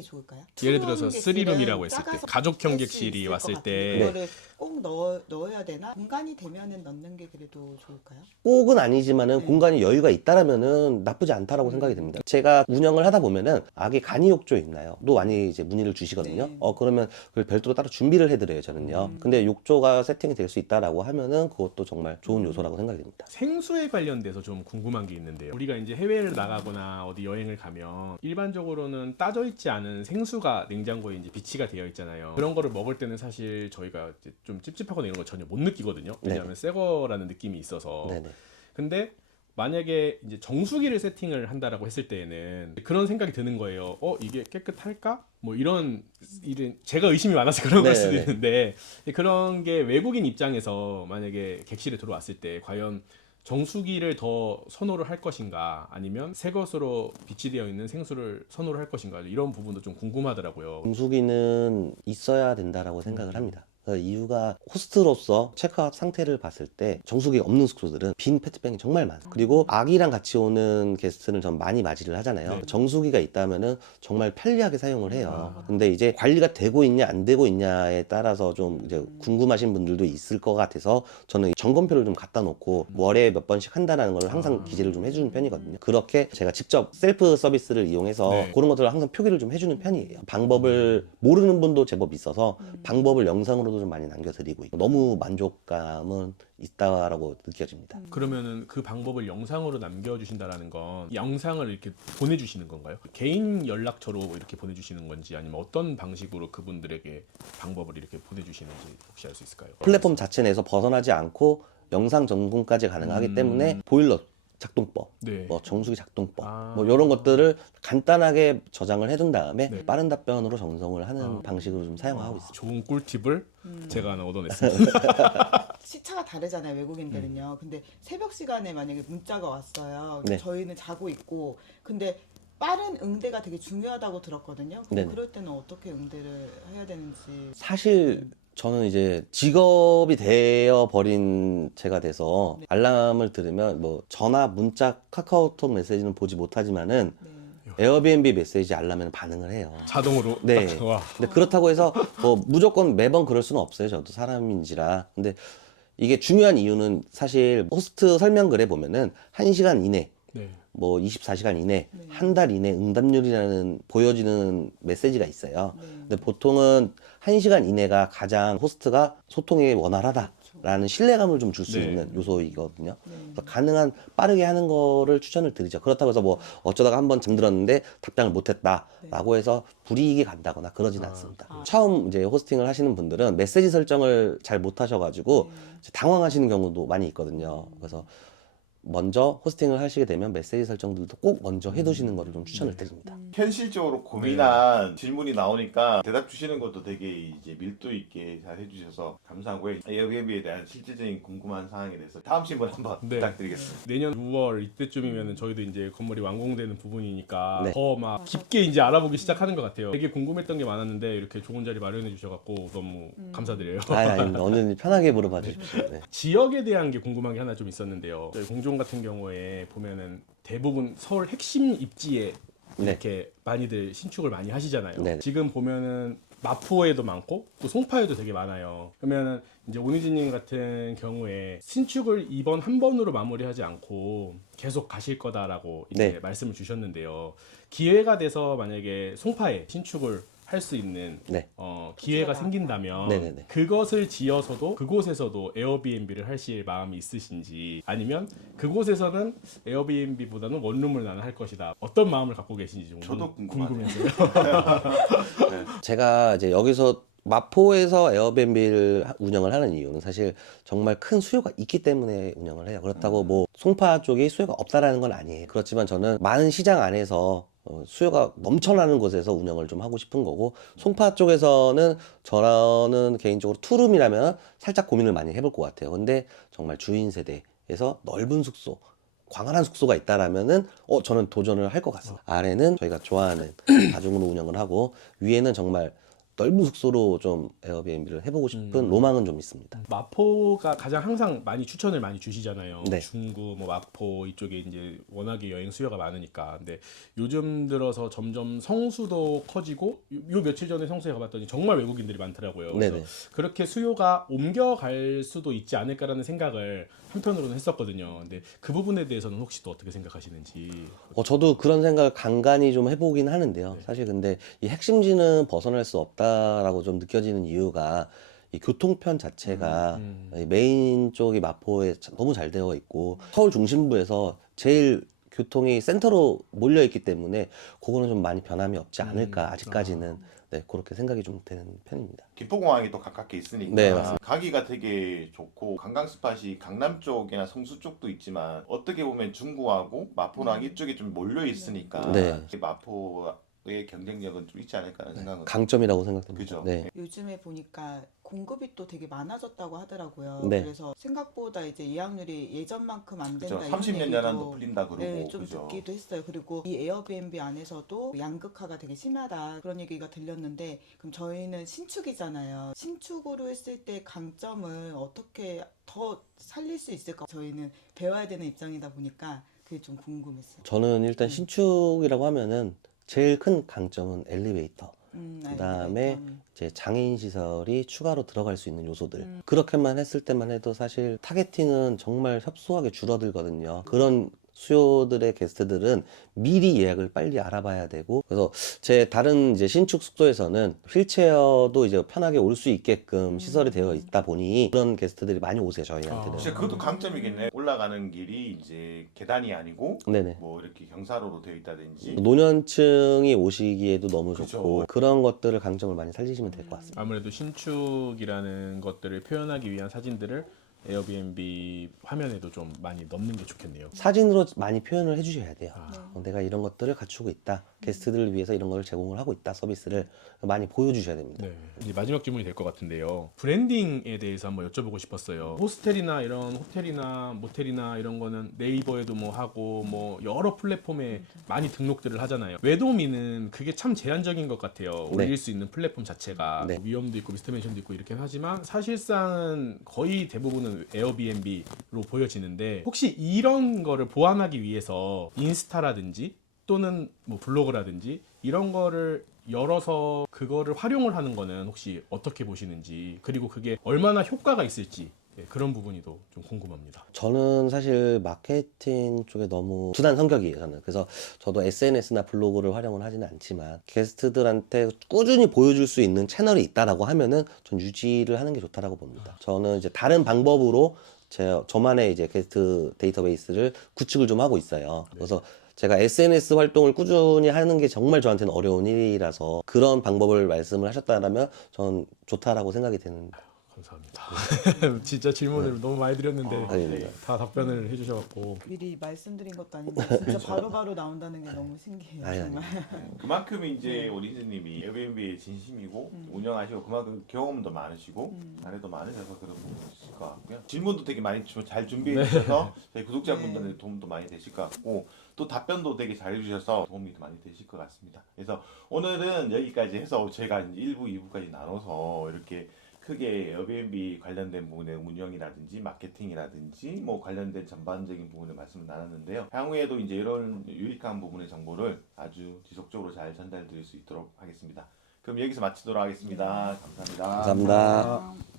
게 좋을까요? 예를 들어서 투룸 쓰리룸이라고 객실은 했을 때 작아서 가족형 할수 객실이 있을 것 왔을 같은데 때 이거를 꼭 넣어야 되나? 공간이 되면은 넣는 게 그래도 좋을까요? 꼭은 아니지만은 네. 공간이 여유가 있다라면은 나쁘지 않다라고 생각이 음. 됩니다. 제가 운영을 하다 보면은 아기 간이욕조 있나요? 또 많이 이제 문의를 주시거든요. 네. 그러면 그걸 별도로 따로 준비를 해드려요, 저는요. 근데 욕조가 세팅이 될 수 있다라고 하면은 그것도 정말 좋은 요소라고 생각이 됩니다. 생수에 관련돼서 좀 궁금한 게 있는데요. 우리가 이제 해외를 나가거나 어디 여행을 가면 일반적으로는 따져 있지 않은 생수가 냉장고에 이제 비치가 되어 있잖아요. 그런 거를 먹을 때는 사실 저희가 이제 좀 찝찝하거나 이런 거 전혀 못 느끼거든요. 왜냐하면 새 거라는 느낌이 있어서. 네네. 근데 만약에 이제 정수기를 세팅을 한다라고 했을 때에는 그런 생각이 드는 거예요. 이게 깨끗할까? 뭐 이런 일은 제가 의심이 많아서 그런 걸 수도 네네. 있는데 그런 게 외국인 입장에서 만약에 객실에 들어왔을 때 과연 정수기를 더 선호를 할 것인가 아니면 새 것으로 비치되어 있는 생수를 선호를 할 것인가 이런 부분도 좀 궁금하더라고요. 정수기는 있어야 된다라고 생각을 합니다. 그 이유가 호스트로서 체크아웃 상태를 봤을 때 정수기가 없는 숙소들은 빈 페트병이 정말 많아요. 그리고 아기랑 같이 오는 게스트는 전 많이 맞이를 하잖아요. 네. 정수기가 있다면은 정말 편리하게 사용을 해요. 근데 이제 관리가 되고 있냐 안 되고 있냐에 따라서 좀 이제 궁금하신 분들도 있을 것 같아서 저는 점검표를 좀 갖다 놓고 월에 몇 번씩 한다는 걸 항상 기재를 좀 해주는 편이거든요. 그렇게 제가 직접 셀프 서비스를 이용해서 네. 그런 것들을 항상 표기를 좀 해주는 편이에요. 방법을 모르는 분도 제법 있어서 방법을 영상으로도 좀 많이 남겨드리고 있고 너무 만족감은 있다라고 느껴집니다. 그러면은 그 방법을 영상으로 남겨주신다라는 건 영상을 이렇게 보내주시는 건가요? 개인 연락처로 이렇게 보내주시는 건지 아니면 어떤 방식으로 그분들에게 방법을 이렇게 보내주시는지 혹시 알 수 있을까요? 플랫폼 자체 내에서 벗어나지 않고 영상 전송까지 가능하기 때문에 보일러 작동법, 네. 뭐 정수기 작동법, 아. 뭐 이런 것들을 간단하게 저장을 해둔 다음에 네. 빠른 답변으로 전송을 하는 방식으로 좀 사용하고 있습니다. 좋은 꿀팁을 제가 하나 얻어냈습니다. 시차가 다르잖아요, 외국인들은요. 근데 새벽 시간에 만약에 문자가 왔어요. 네. 저희는 자고 있고, 근데 빠른 응대가 되게 중요하다고 들었거든요. 그럼 네네. 그럴 때는 어떻게 응대를 해야 되는지. 사실 저는 이제 직업이 되어 버린 제가 돼서 알람을 들으면 뭐 전화, 문자, 카카오톡 메시지는 보지 못하지만은 네. 에어비앤비 메시지 알람에는 반응을 해요. 자동으로. 네. 딱, 와. 근데 그렇다고 해서 뭐 무조건 매번 그럴 수는 없어요. 저도 사람인지라. 근데 이게 중요한 이유는 사실 호스트 설명글에 보면은 1시간 이내, 네. 뭐 24시간 이내, 한 달 이내 응답률이라는 보여지는 메시지가 있어요. 근데 보통은 1시간 이내가 가장 호스트가 소통이 원활하다라는 신뢰감을 좀 줄 수 네. 있는 요소이거든요. 그래서 가능한 빠르게 하는 거를 추천을 드리죠. 그렇다고 해서 뭐 어쩌다가 한번 잠들었는데 답장을 못했다라고 해서 불이익이 간다거나 그러진 않습니다. 처음 이제 호스팅을 하시는 분들은 메시지 설정을 잘 못하셔가지고 이제 당황하시는 경우도 많이 있거든요. 그래서 먼저 호스팅을 하시게 되면 메시지 설정들도 꼭 먼저 해두시는 것을 좀 추천을 드립니다. 현실적으로 고민한 질문이 나오니까 대답 주시는 것도 되게 이제 밀도 있게 잘 해주셔서 감사하고요. 에어비앤비에 대한 실질적인 궁금한 사항에 대해서 다음 질문 한번 네. 부탁드리겠습니다. 내년 6월 이때쯤이면은 저희도 이제 건물이 완공되는 부분이니까 네. 더 막 깊게 이제 알아보기 시작하는 것 같아요. 되게 궁금했던 게 많았는데 이렇게 좋은 자리 마련해 주셔갖고 너무 감사드려요. 아닙니다. 언제든지 편하게 물어봐 주십시오. 네. 지역에 대한 게 궁금한 게 하나 좀 있었는데요. 저희 공종 같은 경우에 보면은 대부분 서울 핵심 입지에 네. 이렇게 많이들 신축을 많이 하시잖아요. 네. 지금 보면은 마포에도 많고 또 송파에도 되게 많아요. 그러면은 이제 오니지님 같은 경우에 신축을 이번 한 번으로 마무리하지 않고 계속 가실 거다라고 이제 네. 말씀을 주셨는데요. 기회가 돼서 만약에 송파에 신축을 할 수 있는 네. 기회가 생긴다면 네네네. 그것을 지어서도 그곳에서도 에어비앤비를 하실 마음이 있으신지 아니면 그곳에서는 에어비앤비보다는 원룸을 나는 할 것이다. 어떤 마음을 갖고 계신지 좀 저도 궁금하네요. 궁금해서요. 제가 이제 여기서 마포에서 에어비앤비를 운영을 하는 이유는 사실 정말 큰 수요가 있기 때문에 운영을 해요. 그렇다고 뭐 송파 쪽이 수요가 없다라는 건 아니에요. 그렇지만 저는 많은 시장 안에서 수요가 넘쳐나는 곳에서 운영을 좀 하고 싶은 거고, 송파 쪽에서는 저는 개인적으로 투룸이라면 살짝 고민을 많이 해볼 것 같아요. 근데 정말 주인 세대에서 넓은 숙소, 광활한 숙소가 있다라면은 저는 도전을 할 것 같습니다. 아래는 저희가 좋아하는 다중으로 운영을 하고 위에는 정말 넓은 숙소로 좀 에어비앤비를 해보고 싶은 로망은 좀 있습니다. 마포가 가장 항상 많이 추천을 많이 주시잖아요. 네. 중구, 뭐 마포 이쪽에 이제 워낙에 여행 수요가 많으니까. 근데 요즘 들어서 점점 성수도 커지고 요 며칠 전에 성수에 가봤더니 정말 외국인들이 많더라고요. 그래서 네네. 그렇게 수요가 옮겨갈 수도 있지 않을까라는 생각을 한편으로는 했었거든요. 근데 그 부분에 대해서는 혹시 또 어떻게 생각하시는지. 저도 그런 생각을 간간히 좀 해보긴 하는데요. 네. 사실 근데 이 핵심지는 벗어날 수 없다라고 좀 느껴지는 이유가 이 교통편 자체가 이 메인 쪽이 마포에 너무 잘 되어 있고 서울 중심부에서 제일 교통이 센터로 몰려 있기 때문에 그거는 좀 많이 변함이 없지 않을까 아직까지는 네, 그렇게 생각이 좀 되는 편입니다. 김포공항이 또 가깝게 있으니까 네, 맞습니다. 가기가 되게 좋고 관광 스팟이 강남 쪽이나 성수 쪽도 있지만 어떻게 보면 중구하고 마포랑 이쪽이 좀 몰려 있으니까 네. 마포의 경쟁력은 좀 있지 않을까라는 생각은 강점이라고 생각됩니다. 그죠. 네. 요즘에 보니까 공급이 또 되게 많아졌다고 하더라고요. 네. 그래서 생각보다 이제 예약률이 예전만큼 안 그죠. 된다. 이런 30년 얘기도 연한도 풀린다 그러고 네, 좀 그죠. 듣기도 했어요. 그리고 이 에어비앤비 안에서도 양극화가 되게 심하다 그런 얘기가 들렸는데 그럼 저희는 신축이잖아요. 신축으로 했을 때 강점을 어떻게 더 살릴 수 있을까? 저희는 배워야 되는 입장이다 보니까 그게 좀 궁금했어요. 저는 일단 신축이라고 하면은 제일 큰 강점은 엘리베이터. 그다음에 알겠다. 이제 장애인 시설이 추가로 들어갈 수 있는 요소들. 그렇게만 했을 때만 해도 사실 타겟팅은 정말 협소하게 줄어들거든요. 그런 수요들의 게스트들은 미리 예약을 빨리 알아봐야 되고 그래서 제 다른 이제 신축 숙소에서는 휠체어도 이제 편하게 올 수 있게끔 시설이 되어 있다 보니 그런 게스트들이 많이 오세요 저희한테는. 진짜 그것도 강점이겠네. 올라가는 길이 이제 계단이 아니고 네네. 뭐 이렇게 경사로로 되어 있다든지 노년층이 오시기에도 너무 그죠. 좋고 그런 것들을 강점을 많이 살리시면 될 것 같습니다. 아무래도 신축이라는 것들을 표현하기 위한 사진들을 에어비앤비 화면에도 좀 많이 넣는 게 좋겠네요. 사진으로 많이 표현을 해주셔야 돼요. 아. 내가 이런 것들을 갖추고 있다. 게스트들을 위해서 이런 걸 제공을 하고 있다. 서비스를 많이 보여주셔야 됩니다. 네. 이제 마지막 질문이 될 것 같은데요. 브랜딩에 대해서 한번 여쭤보고 싶었어요. 호스텔이나 이런 호텔이나 모텔이나 이런 거는 네이버에도 뭐 하고 뭐 여러 플랫폼에 많이 등록들을 하잖아요. 외도민은 그게 참 제한적인 것 같아요. 네. 올릴 수 있는 플랫폼 자체가 네. 뭐 위험도 있고 미스터맨션도 있고 이렇게 하지만 사실상은 거의 대부분은 에어비앤비로 보여지는데 혹시 이런 거를 보완하기 위해서 인스타라든지 또는 뭐 블로그라든지 이런 거를 열어서 그거를 활용을 하는 거는 혹시 어떻게 보시는지 그리고 그게 얼마나 효과가 있을지 그런 부분이 더 좀 궁금합니다. 저는 사실 마케팅 쪽에 너무 둔한 성격이에요. 저는 그래서 저도 SNS나 블로그를 활용을 하지는 않지만 게스트들한테 꾸준히 보여줄 수 있는 채널이 있다라고 하면은 전 유지를 하는 게 좋다라고 봅니다. 저는 이제 다른 방법으로 저만의 이제 게스트 데이터베이스를 구축을 좀 하고 있어요. 그래서 제가 SNS 활동을 꾸준히 하는 게 정말 저한테는 어려운 일이라서 그런 방법을 말씀을 하셨다면 전 좋다라고 생각이 되는. 감사합니다. 진짜 질문을 너무 많이 드렸는데 아닙니다. 다 답변을 해주셔갖고 미리 말씀드린 것도 아닌데 진짜 바로바로 나온다는 게 너무 신기해요. 아니, 정말. 그만큼 이제 우리 인재님이 에어비앤비에 진심이고 운영하시고 그만큼 경험도 많으시고 나래도 많으셔서 그런 부분이 있을 것 같고요. 질문도 되게 많이 잘 준비해 주셔서 저희 구독자분들한테 도움도 많이 되실 것 같고 또 답변도 되게 잘 해주셔서 도움이 많이 되실 것 같습니다. 그래서 오늘은 여기까지 해서 제가 이제 1부, 2부까지 나눠서 이렇게 크게 에어비앤비 관련된 부분의 운영이라든지 마케팅이라든지 뭐 관련된 전반적인 부분을 말씀을 나눴는데요. 향후에도 이제 이런 유익한 부분의 정보를 아주 지속적으로 잘 전달드릴 수 있도록 하겠습니다. 그럼 여기서 마치도록 하겠습니다. 감사합니다. 감사합니다.